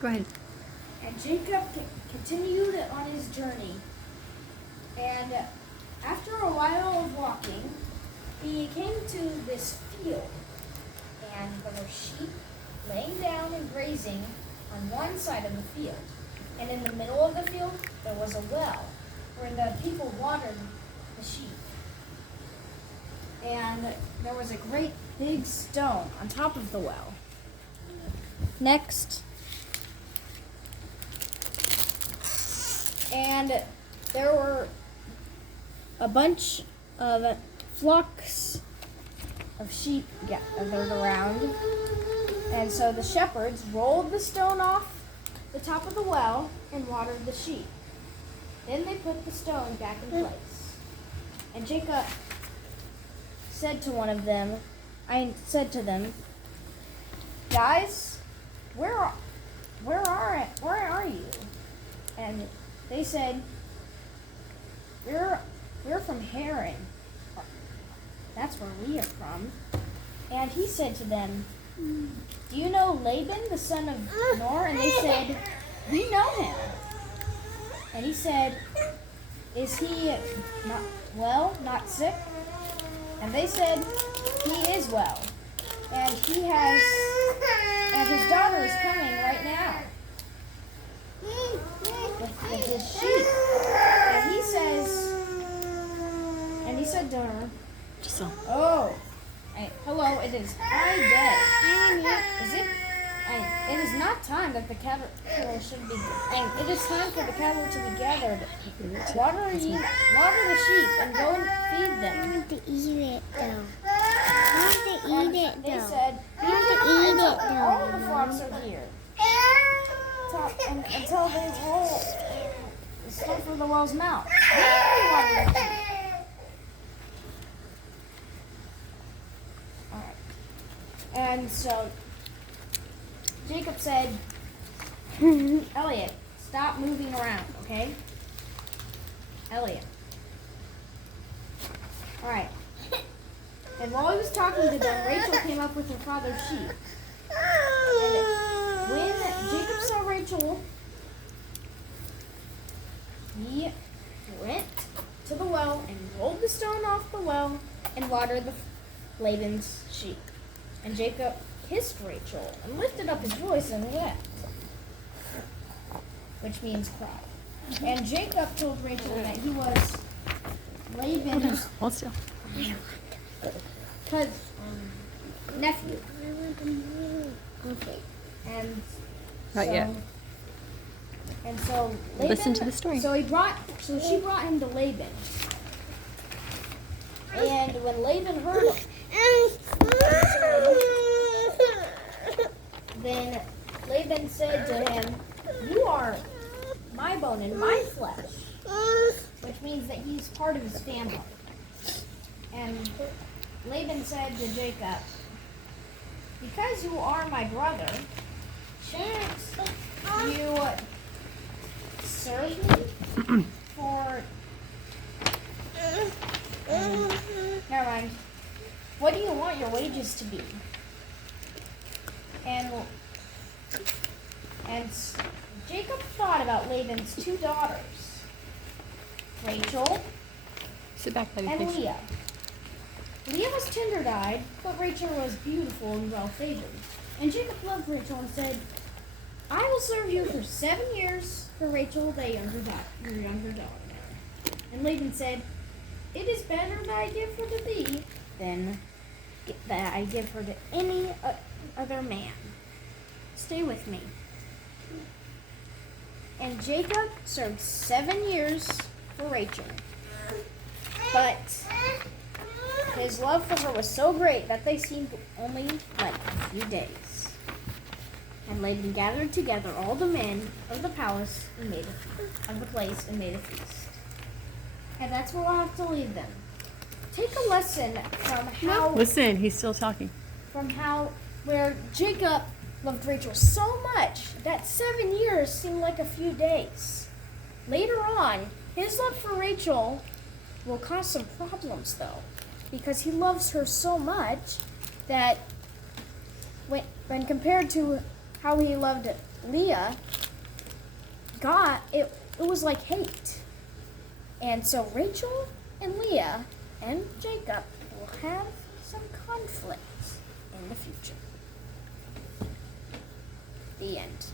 Go ahead. And Jacob continued on his journey. And after a while of walking, he came to this field. And there were sheep laying down and grazing on one side of the field. And in the middle of the field, there was a well where the people watered the sheep. And there was a great big stone on top of the well. Next, and there were a bunch of flocks of sheep gathered around. And so the shepherds rolled the stone off the top of the well and watered the sheep. Then they put the stone back in place. And Jacob said to them, guys, where are you? And they said, we're from Haran. That's where we are from. And he said to them, do you know Laban, the son of Nor? And they said, we know him. And he said, is he not sick? And they said, he is well. And his daughter is coming right now with his sheep. And he said to her, oh, hello, it is high day. Is it? It is not time that the cattle should be. It is time for the cattle to be gathered. Water the sheep and go and feed them. I want to eat it though. They said, all of the flocks are here. Until they roll. It's time for the well's mouth. Alright. And so Jacob said, Elliot, stop moving around, okay? Elliot. Alright. And while he was talking to them, Rachel came up with her father's sheep. And when Jacob saw Rachel, he went to the well and rolled the stone off the well and watered Laban's sheep. And Jacob kissed Rachel and lifted up his voice and wept, which means cry. And Jacob told Rachel that he was Laban's nephew. Okay. And Not yet. And so Laban, Listen to the story. So she brought him to Laban. And when Laban heard then Laban said to him, you are my bone and my flesh, which means that he's part of his family. And Laban said to Jacob, because you are my brother, shouldn't you serve me for... Never mind. What do you want your wages to be? And Jacob thought about Laban's two daughters, Rachel Sit back, buddy, and please. Leah. Leah was tender-eyed, but Rachel was beautiful and well-favored. And Jacob loved Rachel and said, I will serve you for 7 years for Rachel, your younger daughter. And Laban said, it is better that I give her to thee than that I give her to any other man. Stay with me. And Jacob served 7 years for Rachel. But his love for her was so great that they seemed only like a few days. And Laban gathered together all the men of the palace and made a feast. And that's where I'll have to leave them. Take a lesson from how... Listen, he's still talking. From where Jacob loved Rachel so much that 7 years seemed like a few days. Later on, his love for Rachel will cause some problems, though, because he loves her so much that when compared to how he loved Leah got it. It was like hate, and so Rachel and Leah and Jacob will have some conflicts in the future. The end.